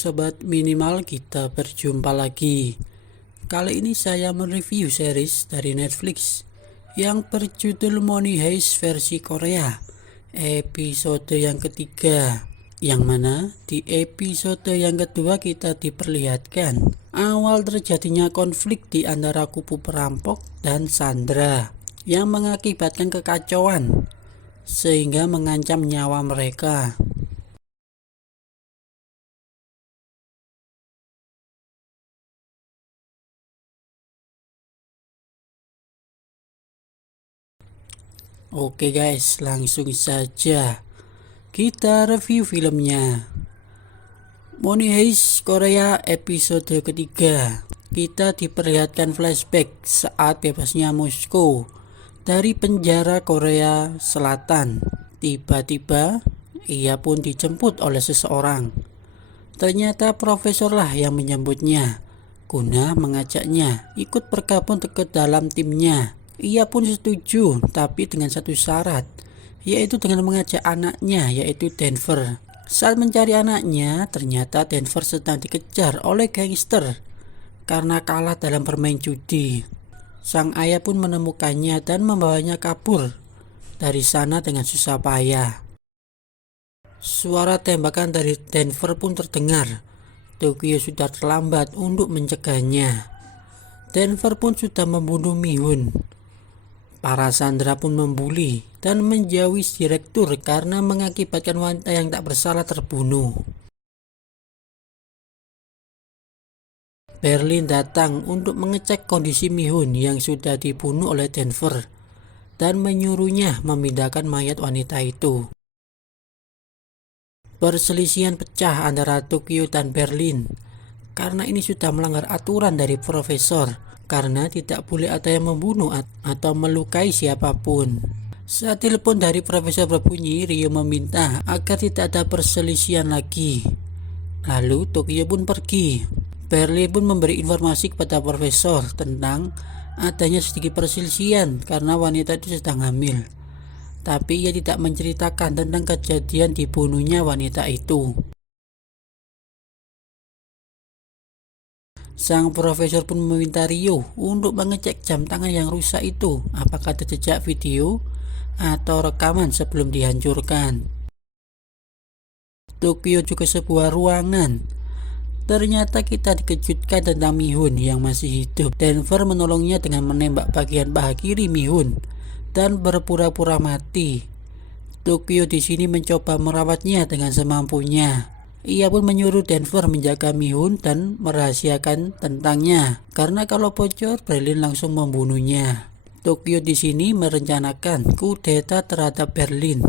sobat minimal, kita berjumpa lagi. Kali ini saya mereview series dari Netflix yang berjudul Money Heist versi Korea, episode yang ketiga, yang mana di episode yang kedua kita diperlihatkan awal terjadinya konflik di antara kubu perampok dan Sandra yang mengakibatkan kekacauan sehingga mengancam nyawa mereka. Oke guys, langsung saja kita review filmnya. Money Heist Korea episode ketiga. Kita diperlihatkan flashback saat bebasnya Moskow dari penjara Korea Selatan. Tiba-tiba ia pun dijemput oleh seseorang. Ternyata profesorlah yang menyambutnya guna mengajaknya ikut bergabung ke dalam timnya. Ia pun setuju, tapi dengan satu syarat, yaitu dengan mengajak anaknya, yaitu Denver. Saat mencari anaknya, ternyata Denver sedang dikejar oleh gangster karena kalah dalam bermain judi. Sang ayah pun menemukannya dan membawanya kabur dari sana dengan susah payah. Suara tembakan dari Denver pun terdengar. Tokyo sudah terlambat untuk mencegahnya. Denver pun sudah membunuh Mihun. Para Sandra pun membuli dan menjauhi direktur karena mengakibatkan wanita yang tak bersalah terbunuh. Berlin datang untuk mengecek kondisi Mihun yang sudah dibunuh oleh Denver dan menyuruhnya memindahkan mayat wanita itu. Perselisihan pecah antara Tokyo dan Berlin karena ini sudah melanggar aturan dari profesor. Karena tidak boleh ada yang membunuh atau melukai siapapun. Saat telepon dari profesor berbunyi, Rio meminta agar tidak ada perselisihan lagi. Lalu Tokyo pun pergi. Berlin pun memberi informasi kepada profesor tentang adanya sedikit perselisihan karena wanita itu sedang hamil. Tapi ia tidak menceritakan tentang kejadian dibunuhnya wanita itu. Sang profesor pun meminta Rio untuk mengecek jam tangan yang rusak itu, apakah ada jejak video atau rekaman sebelum dihancurkan. Tokyo juga sebuah ruangan. Ternyata kita dikejutkan tentang Mihun yang masih hidup. Denver menolongnya dengan menembak bagian paha kiri Mihun dan berpura-pura mati. Tokyo di sini mencoba merawatnya dengan semampunya. Ia pun menyuruh Denver menjaga Mihun dan merahasiakan tentangnya, karena kalau bocor Berlin langsung membunuhnya. Tokyo di sini merencanakan kudeta terhadap Berlin,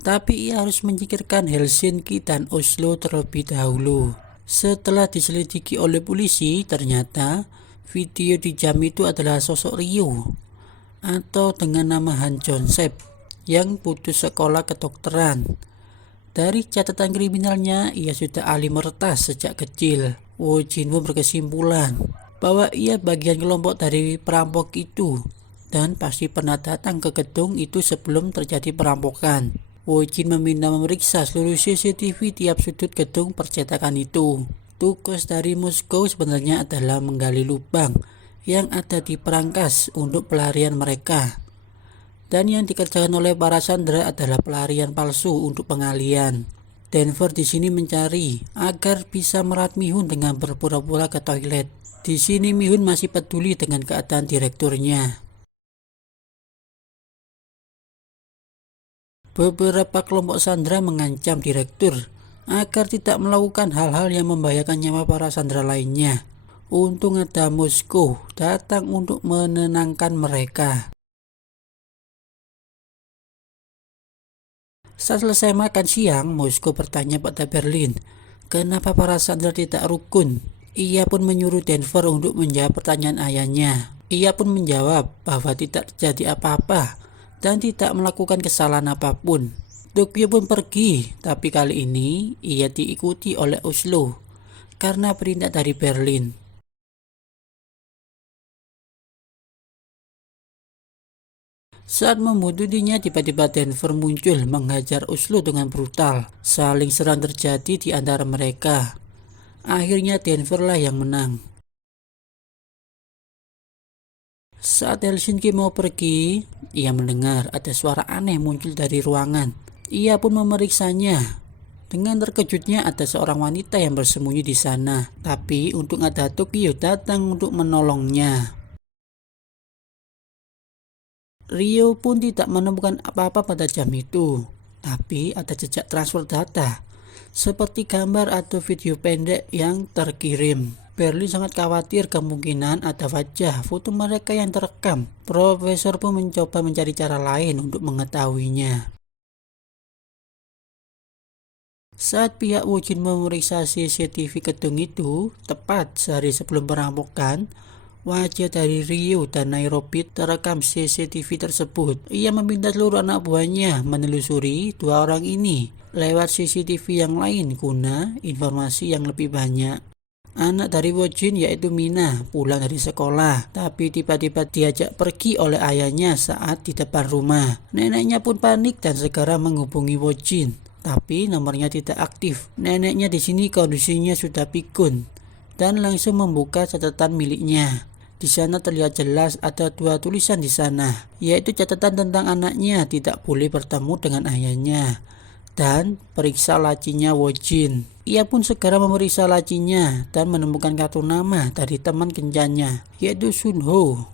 tapi ia harus menyingkirkan Helsinki dan Oslo terlebih dahulu. Setelah diselidiki oleh polisi, ternyata video di jam itu adalah sosok Rio atau dengan nama Han Jonsep yang putus sekolah kedokteran. Dari catatan kriminalnya, ia sudah ahli meretas sejak kecil. Wo Jinwoo berkesimpulan bahwa ia bagian kelompok dari perampok itu dan pasti pernah datang ke gedung itu sebelum terjadi perampokan. Wo Jin meminta memeriksa seluruh CCTV tiap sudut gedung percetakan itu. Tugas dari Moskow sebenarnya adalah menggali lubang yang ada di perangkas untuk pelarian mereka. Dan yang dikerjakan oleh para Sandra adalah pelarian palsu untuk pengalian. Denver di sini mencari agar bisa merawat Mihun dengan berpura-pura ke toilet. Di sini Mihun masih peduli dengan keadaan direkturnya. Beberapa kelompok Sandra mengancam direktur agar tidak melakukan hal-hal yang membahayakan nyawa para Sandra lainnya. Untung ada Moskow datang untuk menenangkan mereka. Saat selesai makan siang, Moskow bertanya pada Berlin, kenapa para Sandra tidak rukun? Ia pun menyuruh Denver untuk menjawab pertanyaan ayahnya. Ia pun menjawab bahwa tidak terjadi apa-apa dan tidak melakukan kesalahan apapun. Tokyo pun pergi, tapi kali ini ia diikuti oleh Oslo karena perintah dari Berlin. Saat membunuhnya, tiba-tiba Denver muncul menghajar Oslo dengan brutal. Saling serang terjadi di antara mereka. Akhirnya Denver lah yang menang. Saat Helsinki mau pergi, ia mendengar ada suara aneh muncul dari ruangan. Ia pun memeriksanya. Dengan terkejutnya ada seorang wanita yang bersembunyi di sana. Tapi untung ada Tokyo datang untuk menolongnya. Rio pun tidak menemukan apa-apa pada jam itu. Tapi ada jejak transfer data, seperti gambar atau video pendek yang terkirim. Berlin sangat khawatir kemungkinan ada wajah foto mereka yang terekam. Profesor pun mencoba mencari cara lain untuk mengetahuinya. Saat pihak Wojin memeriksa CCTV gedung itu, tepat sehari sebelum perampokan, wajah dari Rio dan Nairobi terekam CCTV tersebut. Ia meminta seluruh anak buahnya menelusuri dua orang ini lewat CCTV yang lain guna informasi yang lebih banyak. Anak dari Wojin yaitu Mina pulang dari sekolah, tapi tiba-tiba diajak pergi oleh ayahnya saat di depan rumah. Neneknya pun panik dan segera menghubungi Wojin, tapi nomornya tidak aktif. Neneknya di sini kondisinya sudah pikun dan langsung membuka catatan miliknya. Di sana terlihat jelas ada dua tulisan di sana, yaitu catatan tentang anaknya tidak boleh bertemu dengan ayahnya dan periksa lacinya Wojin. Ia pun segera memeriksa lacinya dan menemukan kartu nama dari teman kencannya, yaitu Sunho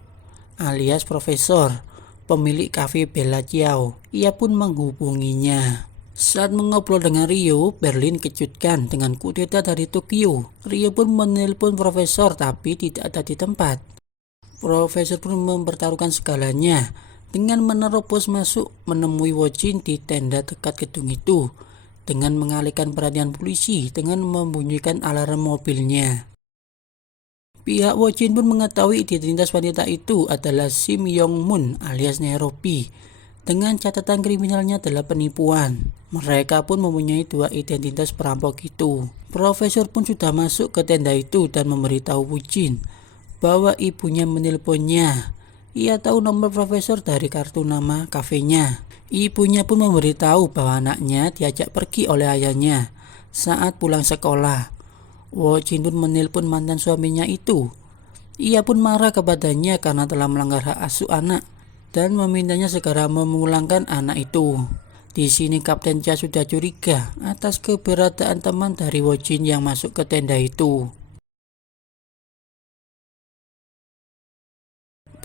alias Profesor, pemilik kafe Bella Ciao. Ia pun menghubunginya. Saat mengobrol dengan Rio, Berlin kejutkan dengan kudeta dari Tokyo. Rio pun menelpon Profesor tapi tidak ada di tempat. Profesor pun mempertaruhkan segalanya dengan menerobos masuk menemui Wojin di tenda dekat gedung itu, dengan mengalihkan perhatian polisi dengan membunyikan alarm mobilnya. Pihak Wojin pun mengetahui identitas wanita itu adalah Sim Yong Moon alias Nairobi. Dengan catatan kriminalnya adalah penipuan. Mereka pun mempunyai dua identitas perampok itu. Profesor pun sudah masuk ke tenda itu dan memberitahu Wojin bahwa ibunya menelponnya. Ia tahu nomor profesor dari kartu nama kafenya. Ibunya pun memberitahu bahwa anaknya diajak pergi oleh ayahnya saat pulang sekolah. Wojin pun menelpon mantan suaminya itu. Ia pun marah kepadanya karena telah melanggar hak asuh anak dan memintanya segera memulangkan anak itu. Di sini Kapten Cha sudah curiga atas keberadaan teman dari Wojin yang masuk ke tenda itu.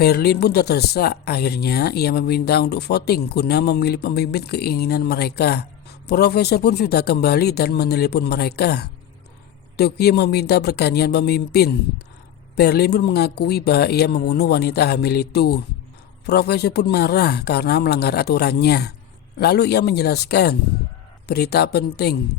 Berlin pun terdesak. Akhirnya ia meminta untuk voting guna memilih pemimpin keinginan mereka. Profesor pun sudah kembali dan menelepon mereka. Tokyo meminta pergantian pemimpin. Berlin pun mengakui bahwa ia membunuh wanita hamil itu. Profesor pun marah karena melanggar aturannya. Lalu ia menjelaskan berita penting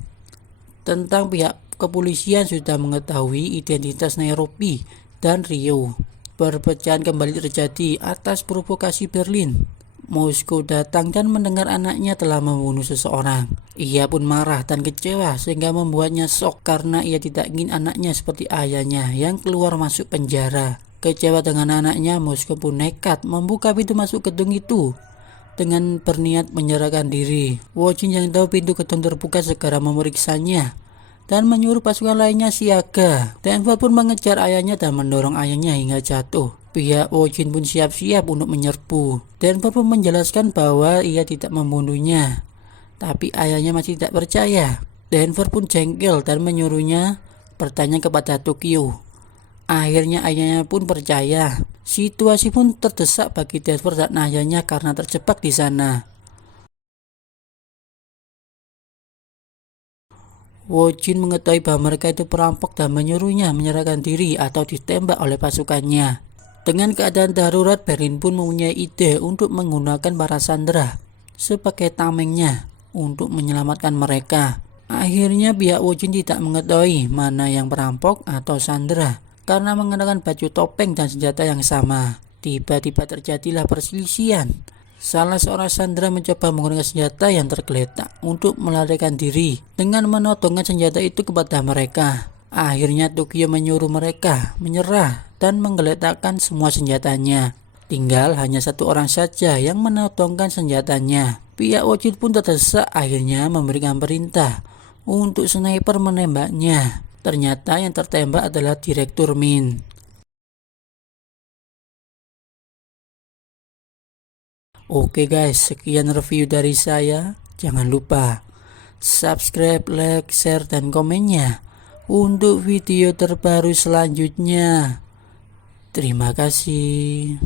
tentang pihak kepolisian sudah mengetahui identitas Nairobi dan Rio. Perpecahan kembali terjadi atas provokasi Berlin. Moskow datang dan mendengar anaknya telah membunuh seseorang. Ia pun marah dan kecewa sehingga membuatnya shock karena ia tidak ingin anaknya seperti ayahnya yang keluar masuk penjara. Kecewa dengan anaknya, Moskow pun nekat membuka pintu masuk gedung itu dengan berniat menyerahkan diri. Wojin yang tahu pintu gedung terbuka segera memeriksanya dan menyuruh pasukan lainnya siaga. Denver pun mengejar ayahnya dan mendorong ayahnya hingga jatuh. Pihak Wojin pun siap-siap untuk menyerbu. Denver pun menjelaskan bahwa ia tidak membunuhnya, tapi ayahnya masih tidak percaya. Denver pun jengkel dan menyuruhnya bertanya kepada Tokyo. Akhirnya ayahnya pun percaya. Situasi pun terdesak bagi Denver dan ayahnya karena terjebak di sana. Wojin mengetahui bahwa mereka itu perampok dan menyuruhnya menyerahkan diri atau ditembak oleh pasukannya. Dengan keadaan darurat, Berlin pun mempunyai ide untuk menggunakan para sandera sebagai tamengnya untuk menyelamatkan mereka. Akhirnya pihak Wojin tidak mengetahui mana yang perampok atau sandera karena mengenakan baju topeng dan senjata yang sama. Tiba-tiba terjadilah perselisihan. Salah seorang sandera mencoba menggunakan senjata yang tergeletak untuk melarikan diri dengan menodongkan senjata itu kepada mereka. Akhirnya Tokyo menyuruh mereka menyerah dan menggeletakkan semua senjatanya. Tinggal hanya satu orang saja yang menodongkan senjatanya. Pihak Wojin pun terdesak akhirnya memberikan perintah untuk sniper menembaknya. Ternyata yang tertembak adalah Direktur Min. Oke guys, sekian review dari saya. Jangan lupa subscribe, like, share, dan komennya untuk video terbaru selanjutnya. Terima kasih.